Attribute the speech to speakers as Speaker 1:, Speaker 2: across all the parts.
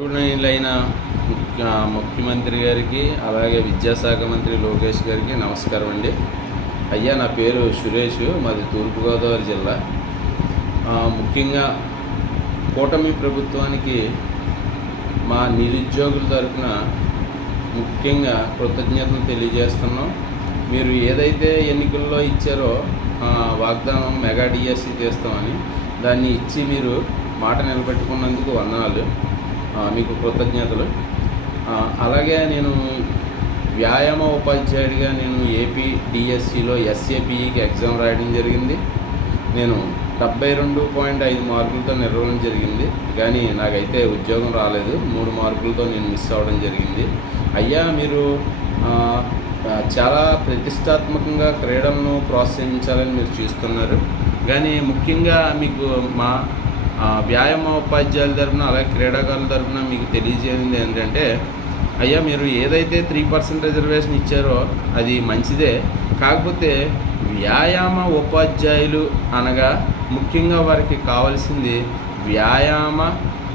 Speaker 1: గౌరవనీయులైన ముఖ్య- ముఖ్యమంత్రి గారికి అలాగే విద్యాశాఖ మంత్రి లోకేష్ గారికి నమస్కారం అండి. అయ్యా నా పేరు సురేష్ మాది తూర్పుగోదావరి జిల్లా. ముఖ్యంగా కూటమి ప్రభుత్వానికి మా నిరుద్యోగుల తరఫున ముఖ్యంగా కృతజ్ఞతలు తెలియజేస్తున్నాం. మీరు ఏదైతే ఎన్నికల్లో ఇచ్చారో వాగ్దానం మెగా డిఎస్సి చేస్తామని దాన్ని ఇచ్చి మీరు మాట నిలబెట్టుకున్నందుకు వందనాలు. మీకు కృతజ్ఞతలు. అలాగే నేను వ్యాయామ ఉపాధ్యాయుడిగా నేను ఏపీ డిఎస్సిలో ఎస్ఏపిఈకి ఎగ్జామ్ రాయడం జరిగింది. నేను డెబ్బై రెండు పాయింట్ ఐదు మార్కులతో నిర్వహణ జరిగింది. కానీ నాకైతే ఉద్యోగం రాలేదు. మూడు మార్కులతో నేను మిస్ అవ్వడం జరిగింది. అయ్యా మీరు చాలా ప్రతిష్టాత్మకంగా క్రీడలను ప్రోత్సహించాలని మీరు చూస్తున్నారు. కానీ ముఖ్యంగా మీకు మా వ్యాయామ ఉపాధ్యాయుల తరఫున అలాగే క్రీడాకారుల తరఫున మీకు తెలియజేయండి ఏంటంటే అయ్యా మీరు ఏదైతే త్రీ పర్సెంట్ రిజర్వేషన్ ఇచ్చారో అది మంచిదే. కాకపోతే వ్యాయామ ఉపాధ్యాయులు అనగా ముఖ్యంగా వారికి కావాల్సింది వ్యాయామ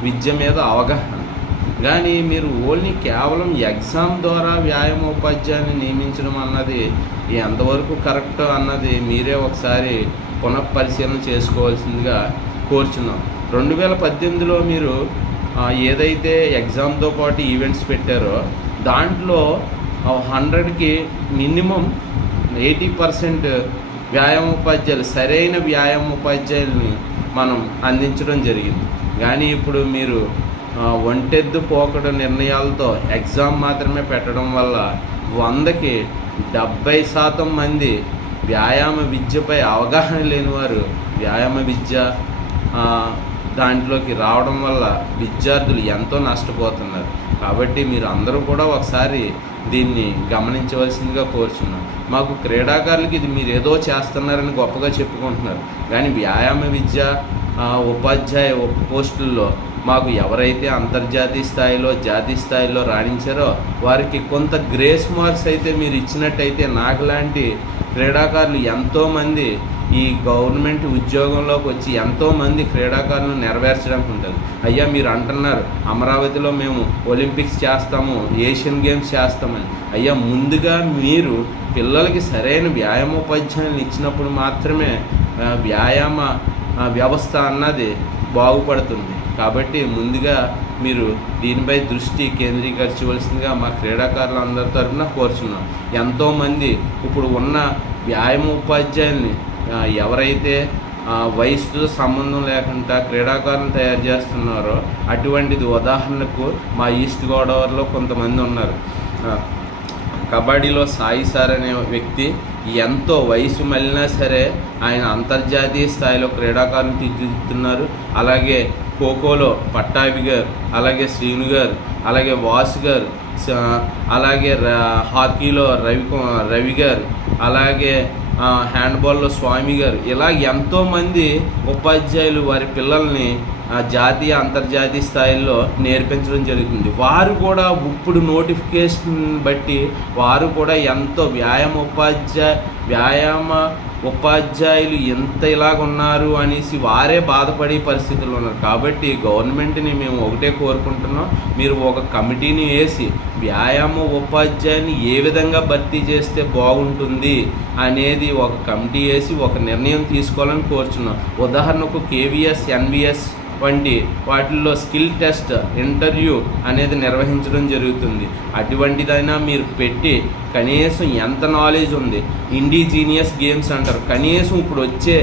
Speaker 1: విద్య మీద అవగాహన. కానీ మీరు ఓన్లీ కేవలం ఎగ్జామ్ ద్వారా వ్యాయామ ఉపాధ్యాయుని నియమించడం అన్నది ఎంతవరకు కరెక్ట్ అన్నది మీరే ఒకసారి పునఃపరిశీలన చేసుకోవాల్సిందిగా కోరుచున్నాం. రెండు వేల పద్దెనిమిదిలో మీరు ఏదైతే ఎగ్జామ్తో పాటు ఈవెంట్స్ పెట్టారో దాంట్లో హండ్రెడ్కి మినిమం ఎయిటీ పర్సెంట్ వ్యాయామ ఉపాధ్యాయులు సరైన వ్యాయామ ఉపాధ్యాయుల్ని మనం అందించడం జరిగింది. కానీ ఇప్పుడు మీరు ఒంటెద్దు పోకడ నిర్ణయాలతో ఎగ్జామ్ మాత్రమే పెట్టడం వల్ల వందకి డెబ్బై శాతం మంది వ్యాయామ విద్యపై అవగాహన లేని వారు వ్యాయామ విద్య దాంట్లోకి రావడం వల్ల విద్యార్థులు ఎంతో నష్టపోతున్నారు. కాబట్టి మీరు అందరూ కూడా ఒకసారి దీన్ని గమనించవలసిందిగా కోరుచున్నాం మాకు క్రీడాకారులకి ఇది మీరు ఏదో చేస్తున్నారని గొప్పగా చెప్పుకుంటున్నారు. కానీ వ్యాయామ విద్య ఉపాధ్యాయ పోస్టుల్లో మాకు ఎవరైతే అంతర్జాతీయ స్థాయిలో జాతీయ స్థాయిలో రాణించారో వారికి కొంత గ్రేస్ మార్క్స్ అయితే మీరు ఇచ్చినట్టయితే నాకు లాంటి క్రీడాకారులు ఎంతోమంది ఈ గవర్నమెంట్ ఉద్యోగంలోకి వచ్చి ఎంతోమంది క్రీడాకారులను నెరవేర్చడానికి ఉంటుంది. అయ్యా మీరు అంటున్నారు అమరావతిలో మేము ఒలింపిక్స్ చేస్తాము ఏషియన్ గేమ్స్ చేస్తామని. అయ్యా ముందుగా మీరు పిల్లలకి సరైన వ్యాయామోపాధ్యాయులను ఇచ్చినప్పుడు మాత్రమే వ్యాయామ వ్యవస్థ అన్నది బాగుపడుతుంది. కాబట్టి ముందుగా మీరు దీనిపై దృష్టి కేంద్రీకరించవలసిందిగా మా క్రీడాకారులందరి తరఫున కోరుచున్నాం. ఎంతోమంది ఇప్పుడు ఉన్న వ్యాయామోపాధ్యాయుల్ని ఎవరైతే వయసు వయసుతో సంబంధం లేకుండా క్రీడాకారులు తయారు చేస్తున్నారో అటువంటిది ఉదాహరణకు మా ఈస్ట్ గోదావరిలో కొంతమంది ఉన్నారు. కబడ్డీలో సాయి సార్ అనే వ్యక్తి ఎంతో వయసు మళ్ళినా సరే ఆయన అంతర్జాతీయ స్థాయిలో క్రీడాకారులు తీర్చిదిద్దుతున్నారు. అలాగే ఖోఖోలో పట్టాభి గారు అలాగే శ్రీను గారు అలాగే వాసు గారు అలాగే హాకీలో రవి రవి గారు అలాగే హ్యాండ్బాల్లో స్వామి గారు. ఇలా ఎంతోమంది ఉపాధ్యాయులు వారి పిల్లల్ని జాతీయ అంతర్జాతీయ స్థాయిలో నేర్పించడం జరుగుతుంది. వారు కూడా ఇప్పుడు నోటిఫికేషన్ బట్టి వారు కూడా ఎంతో వ్యాయామ ఉపాధ్యాయ వ్యాయామ ఉపాధ్యాయులు ఎంత ఇలాగున్నారు అనేసి వారే బాధపడే పరిస్థితులు ఉన్నారు. కాబట్టి గవర్నమెంట్ని మేము ఒకటే కోరుకుంటున్నాం. మీరు ఒక కమిటీని వేసి వ్యాయామ ఉపాధ్యాయుని ఏ విధంగా భర్తీ చేస్తే బాగుంటుంది అనేది ఒక కమిటీ వేసి ఒక నిర్ణయం తీసుకోవాలని కోరుచున్నాం. ఉదాహరణకు కేవీఎస్ ఎన్విఎస్ వంటి వాటిల్లో స్కిల్ టెస్ట్ ఇంటర్వ్యూ అనేది నిర్వహించడం జరుగుతుంది. అటువంటిదైనా మీరు పెట్టి కనీసం ఎంత నాలెడ్జ్ ఉంది? ఇండిజీనియస్ గేమ్స్ అంటారు. కనీసం ఇప్పుడు వచ్చే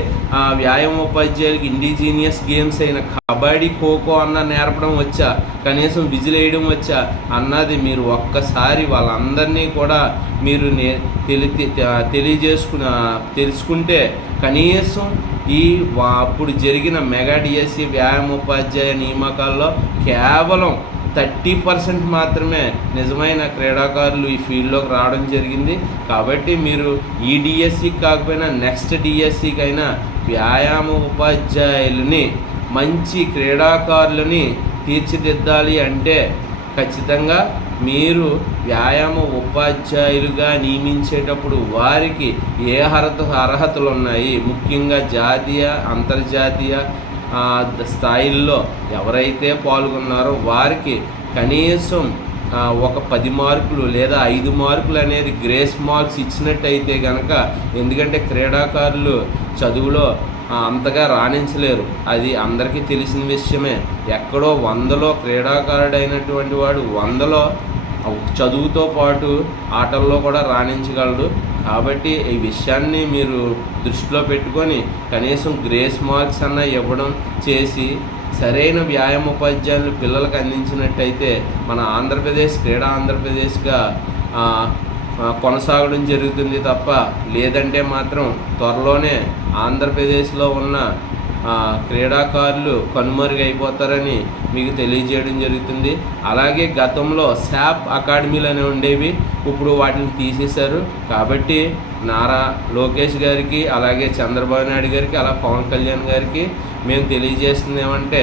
Speaker 1: వ్యాయామ ఉపాధ్యాయులకి ఇండిజీనియస్ గేమ్స్ అయిన కబడ్డీ ఖోఖో అన్న నేర్పడం వచ్చా? కనీసం విజిల్ వేయడం వచ్చా? అన్నది మీరు ఒక్కసారి వాళ్ళందరినీ కూడా మీరు నే తెలి తెలియజేసుకు తెలియజేసుకున్న తెలుసుకుంటే కనీసం ఈ అప్పుడు జరిగిన మెగా డిఎస్సి వ్యాయామోపాధ్యాయ నియామకాల్లో కేవలం థర్టీ పర్సెంట్ మాత్రమే నిజమైన క్రీడాకారులు ఈ ఫీల్డ్లోకి రావడం జరిగింది. కాబట్టి మీరు ఈ డిఎస్సికి కాకపోయినా నెక్స్ట్ డిఎస్సికి అయినా వ్యాయామ ఉపాధ్యాయులని మంచి క్రీడాకారులని తీర్చిదిద్దాలి అంటే ఖచ్చితంగా మీరు వ్యాయామ ఉపాధ్యాయులుగా నియమించేటప్పుడు వారికి ఏ అర్హత అర్హతలు ఉన్నాయి ముఖ్యంగా జాతీయ అంతర్జాతీయ స్థాయిల్లో ఎవరైతే పాల్గొన్నారో వారికి కనీసం ఒక పది మార్కులు లేదా ఐదు మార్కులు అనేది గ్రేస్ మార్క్స్ ఇచ్చినట్టయితే కనుక ఎందుకంటే క్రీడాకారులు చదువులో అంతగా రాణించలేరు. అది అందరికీ తెలిసిన విషయమే. ఎక్కడో వందలో క్రీడాకారుడైనటువంటి వాడు వందలో చదువుతో పాటు ఆటల్లో కూడా రాణించగలడు. కాబట్టి ఈ విషయాన్ని మీరు దృష్టిలో పెట్టుకొని కనీసం గ్రేస్ మార్క్స్ అన్న ఇవ్వడం చేసి సరైన వ్యాయామోపాధ్యాయులు పిల్లలకు అందించినట్టయితే మన ఆంధ్రప్రదేశ్ క్రీడా ఆంధ్రప్రదేశ్గా కొనసాగడం జరుగుతుంది తప్ప లేదంటే మాత్రం త్వరలోనే ఆంధ్రప్రదేశ్లో ఉన్న క్రీడాకారులు కనుమరుగైపోతారని మీకు తెలియజేయడం జరుగుతుంది. అలాగే గతంలో శాప్ అకాడమీలు అనేవి ఉండేవి ఇప్పుడు వాటిని తీసేశారు. కాబట్టి నారా లోకేష్ గారికి అలాగే చంద్రబాబు నాయుడు గారికి అలా పవన్ కళ్యాణ్ గారికి మేము తెలియజేస్తుంది ఏమంటే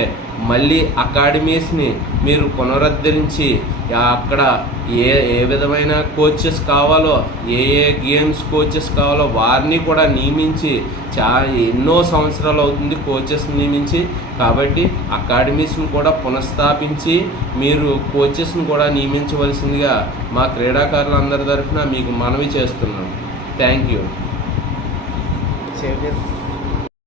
Speaker 1: మళ్ళీ అకాడమీస్ని మీరు పునరుద్ధరించి అక్కడ ఏ ఏ విధమైన కోచెస్ కావాలో ఏ ఏ గేమ్స్ కోచెస్ కావాలో వారిని కూడా నియమించి చా ఎన్నో సంవత్సరాలు అవుతుంది కోచెస్ నియమించి. కాబట్టి అకాడమీస్ని కూడా పునఃస్థాపించి మీరు కోచెస్ని కూడా నియమించవలసిందిగా మా క్రీడాకారులందరి తరఫున మీకు మనవి చేస్తున్నాం. Thank you